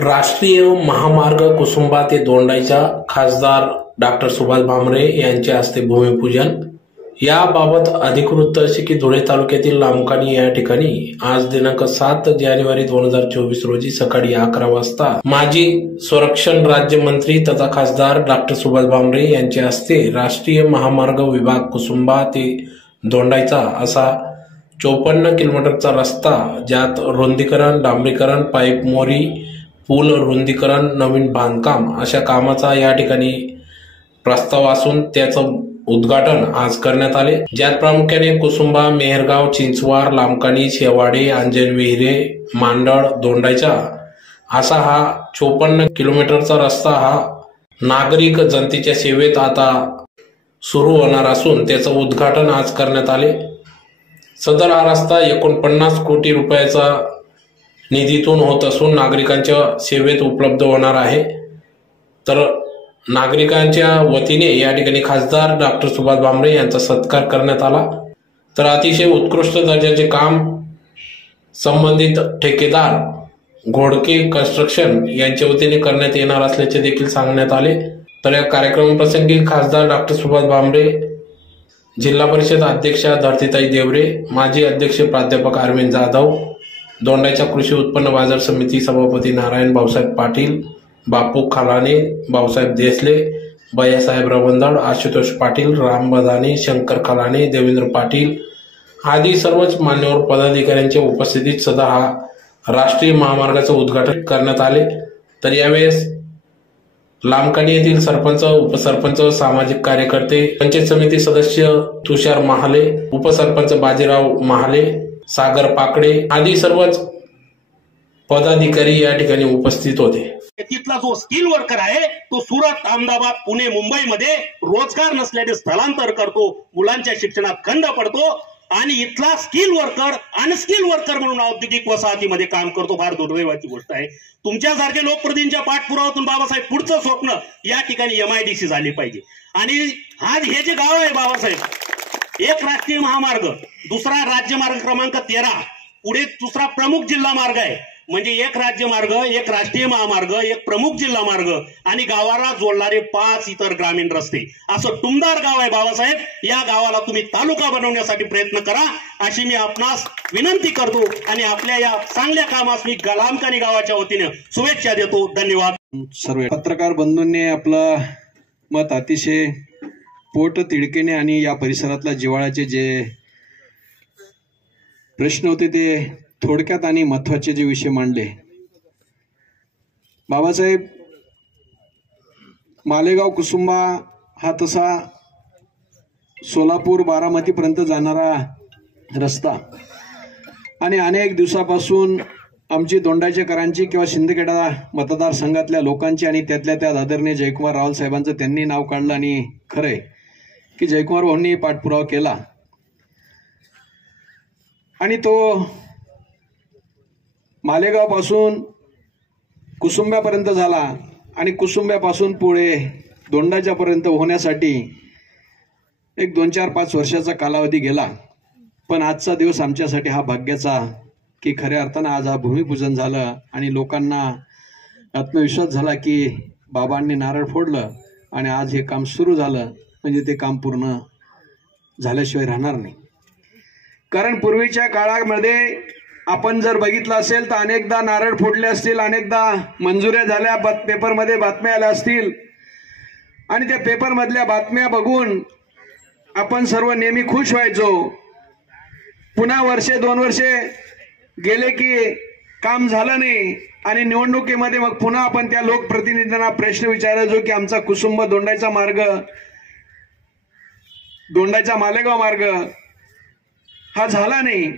राष्ट्रीय महामार्ग कुसुंबा ते दोंडाईच्या खासदार डॉक्टर सुभाष भामरे यांच्या हस्ते भूमिपूजन. याबाबत अधिकृत असे की धुळे तालुक्यातील लामकानी या ठिकाणी आज दिनांक सात जानेवारी दोन हजार चोवीस रोजी सकाळी अकरा वाजता माजी संरक्षण राज्यमंत्री तथा खासदार डॉक्टर सुभाष भामरे यांच्या हस्ते राष्ट्रीय महामार्ग विभाग कुसुंबा ते दोंडाईचा असा चोपन्न किलोमीटरचा रस्ता ज्यात रुंदीकरण डांबरीकरण पाईप मोरी पूल रुंदीकरण नवीन बांधकाम अशा कामाचा या ठिकाणी प्रस्ताव असून त्याचं उद्घाटन आज करण्यात आले. ज्यात प्रामुख्याने कुसुंबा मेहरगाव चिंचवार लामकाणी शेवाडे अंजन विहिरे मांडळ दोंडायचा असा हा चोपन्न किलोमीटरचा रस्ता हा नागरिक जनतेच्या सेवेत आता सुरू होणार असून त्याचं उद्घाटन आज करण्यात आले. सदर हा रस्ता एकोणपन्नास कोटी रुपयाचा निधीतून होत असून नागरिकांच्या सेवेत उपलब्ध होणार आहे. तर नागरिकांच्या वतीने या ठिकाणी खासदार डॉक्टर सुभाष भामरे यांचा सत्कार करण्यात आला. तर अतिशय उत्कृष्ट दर्जाचे काम संबंधित ठेकेदार घोडके कन्स्ट्रक्शन यांच्या वतीने करण्यात येणार असल्याचे देखील सांगण्यात आले. तर या कार्यक्रमाप्रसंगी खासदार डॉक्टर सुभाष भामरे जिल्हा परिषद अध्यक्षा धरतीताई देवरे माजी अध्यक्ष प्राध्यापक अरविंद जाधव दोंडाच्या कृषी उत्पन्न बाजार समिती सभापती नारायण भाऊसाहेब पाटील बापू खालाने भाऊसाहेब देसले बयासाहेब रवंदाड आशुतोष पाटील राम बदाने शंकर खालाने देवेंद्र पाटील आदी सर्वच मान्यवर पदाधिकाऱ्यांच्या उपस्थितीत सदा हा राष्ट्रीय महामार्गाचं उद्घाटन करण्यात आले. तर यावेळेस लांबकाणी येथील सरपंच उपसरपंच सामाजिक कार्यकर्ते पंचायत समिती सदस्य तुषार महाले उपसरपंच बाजीराव महाले सागर पाकडे आदी सर्वच पदाधिकारी या ठिकाणी उपस्थित होते. तिथला जो स्किल वर्कर आहे तो सुरत अहमदाबाद पुणे मुंबईमध्ये रोजगार नसल्याने स्थलांतर करतो मुलांच्या शिक्षणात खंड पडतो आणि इथला स्किल वर्कर अनस्किल वर्कर म्हणून औद्योगिक वसाहतीमध्ये काम करतो फार दुर्दैवाची गोष्ट आहे. तुमच्यासारखे लोकप्रतिनिधींच्या पाठपुरावातून बाबासाहेब पुढचं स्वप्न या ठिकाणी एमआयडीसी झाली पाहिजे. आणि आज हे जे गाव आहे बाबासाहेब एक राष्ट्रीय महामार्ग दुसरा राज्यमार्ग क्रमांक तेरा. पुढे दुसरा प्रमुख जिल्हा मार्ग आहे. म्हणजे एक राज्य मार्ग एक राष्ट्रीय महामार्ग एक प्रमुख जिल्हा मार्ग आणि गावाला जोडणारे पाच इतर ग्रामीण रस्ते. असं टुमदार गाव आहे बाबासाहेब. या गावाला तुम्ही तालुका बनवण्यासाठी प्रयत्न करा. अशी मी आपणास विनंती करतो आणि आपल्या या चांगल्या कामास मी गलामकानी गावाच्या वतीने शुभेच्छा देतो. धन्यवाद. सर्व पत्रकार बंधूंनी आपलं मत अतिशय पोट तिडकेने आणि या परिसरातल्या जिवाळ्याचे जे प्रश्न होते ते थोडक्यात आणि महत्त्वाचे जे विषय मांडले. बाबासाहेब मालेगाव कुसुंबा हा तसा सोलापूर बारामतीपर्यंत जाणारा रस्ता. आणि अनेक दिवसापासून आमची दोंडाचेकरांची किंवा शिंदखेडा मतदारसंघातल्या लोकांची आणि त्यातल्या त्या आदरणीय जयकुमार रावल साहेबांचं त्यांनी नाव काढलं आणि खरंय की जयकुमार भाऊंनी पाठपुरावा केला. आणि तो मालेगावपासून कुसुंब्यापर्यंत झाला. आणि कुसुंब्यापासून पुढे दोंडाच्यापर्यंत होण्यासाठी एक दोन चार पाच वर्षाचा कालावधी गेला. पण आजचा दिवस आमच्यासाठी हा भाग्याचा की खऱ्या अर्थानं आज हा भूमिपूजन झालं आणि लोकांना आत्मविश्वास झाला की बाबांनी नारळ फोडलं आणि आज हे काम सुरू झालं. म्हणजे ते काम पूर्ण झाल्याशिवाय राहणार नाही. कारण पूर्वीच्या काळामध्ये आपण जर बघितलं असेल तर अनेकदा नारळ फोडले असतील अनेकदा मंजुऱ्या झाल्या बात पेपरमध्ये बातम्या आल्या असतील. आणि त्या पेपरमधल्या बातम्या बघून आपण सर्व नेहमी खुश व्हायचो. पुन्हा वर्षे दोन वर्षे गेले की काम झालं नाही आणि निवडणुकीमध्ये मग पुन्हा आपण त्या लोकप्रतिनिधींना प्रश्न विचारायचो की आमचा कुसुंब दोंडायचा मार्ग दोंडाचा मालेगाव मार्ग. हा झाला नाही.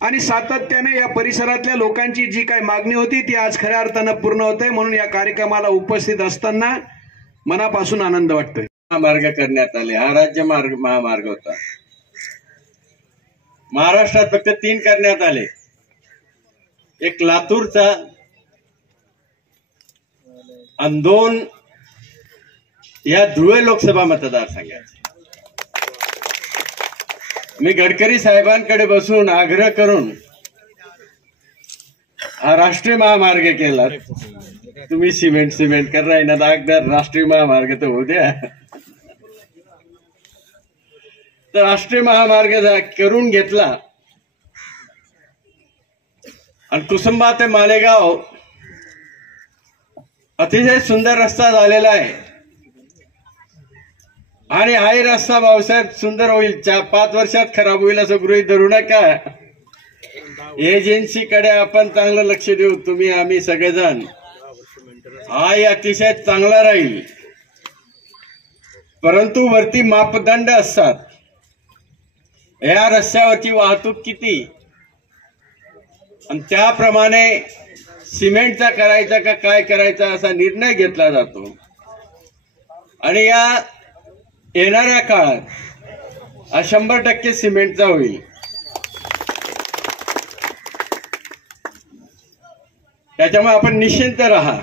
आणि सातत्याने या परिसरातल्या लोकांची जी काही मागणी होती ती आज खऱ्या अर्थानं पूर्ण होते म्हणून या कार्यक्रमाला उपस्थित असताना मनापासून आनंद वाटतोय. महामार्ग करण्यात आले. हा राज्य मार्ग महामार्ग होता. महाराष्ट्रात फक्त तीन करण्यात आले. एक लातूरचा आणि दोन या धुळे लोकसभा मतदारसंघाचा. मी गडकरी साहेबांकडे बसून आग्रह करून हा राष्ट्रीय महामार्ग केला. तुम्ही सिमेंट सिमेंट कर ना दागदार राष्ट्रीय महामार्ग तर होऊ द्या. तर राष्ट्रीय महामार्ग करून घेतला. आणि कुसुंबा ते मालेगाव अतिशय सुंदर रस्ता झालेला आहे. आणि हाही रस्ता भाऊसाहेब सुंदर होईल. चार पाच वर्षात खराब होईल असं गृहीत धरू नका. एजन्सीकडे आपण चांगलं लक्ष देऊ. तुम्ही आम्ही सगळेजण. हा अतिशय चांगला राहील. परंतु वरती मापदंड असतात. या रस्त्यावरची वाहतूक किती? आणि त्याप्रमाणे सिमेंटचा करायचा का काय करायचा असा निर्णय घेतला जातो. आणि या येणाऱ्या काळात हा शंभर टक्के सिमेंटचा होईल. त्याच्यामुळे आपण निश्चिंत राहा.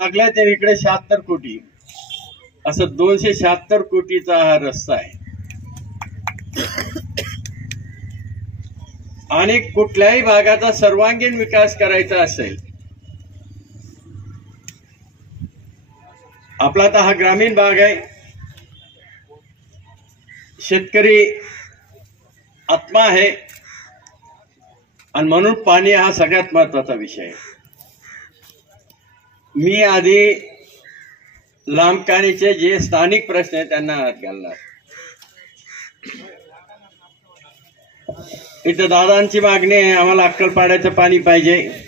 लागल्या ते इकडे शहात्तर कोटी. असं दोनशे शहात्तर कोटीचा हा रस्ता आहे. आणि कुठल्याही भागाचा सर्वांगीण विकास करायचा असेल आपला तर हा ग्रामीण भाग आहे. शेतकरी आत्मा आहे. आणि म्हणून पाणी हा सगळ्यात महत्त्वाचा विषय आहे. मी आधी लांबकाणीचे जे स्थानिक प्रश्न आहेत त्यांना हात घालणार. इथं दादांची मागणी आहे आम्हाला अक्कलपाड्याचं पाणी पाहिजे.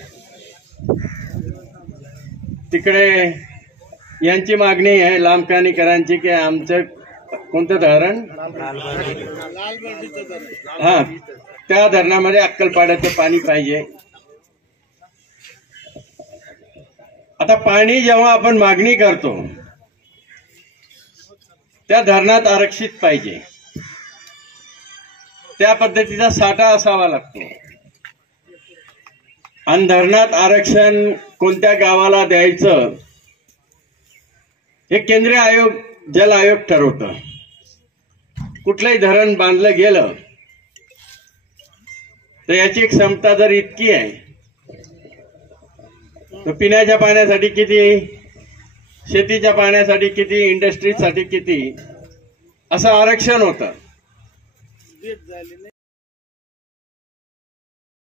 तिकडे यांची मागणी आहे लांबकाणीकरांची की आमचं कोणतं धरण? हा त्या धरणामध्ये अक्कलपाड्याचं पाणी पाहिजे. आता पाणी जेव्हा आपण मागणी करतो त्या धरणात आरक्षित पाहिजे. त्या पद्धतीचा साठा असावा लागतो. आणि धरणात आरक्षण कोणत्या गावाला द्यायचं हे केंद्रीय आयोग जल आयोग ठरवत. कुठलंही धरण बांधलं गेलं तर याची क्षमता जर इतकी आहे तर पिण्याच्या पाण्यासाठी किती शेतीच्या पाण्यासाठी किती इंडस्ट्रीसाठी किती असं आरक्षण होतं.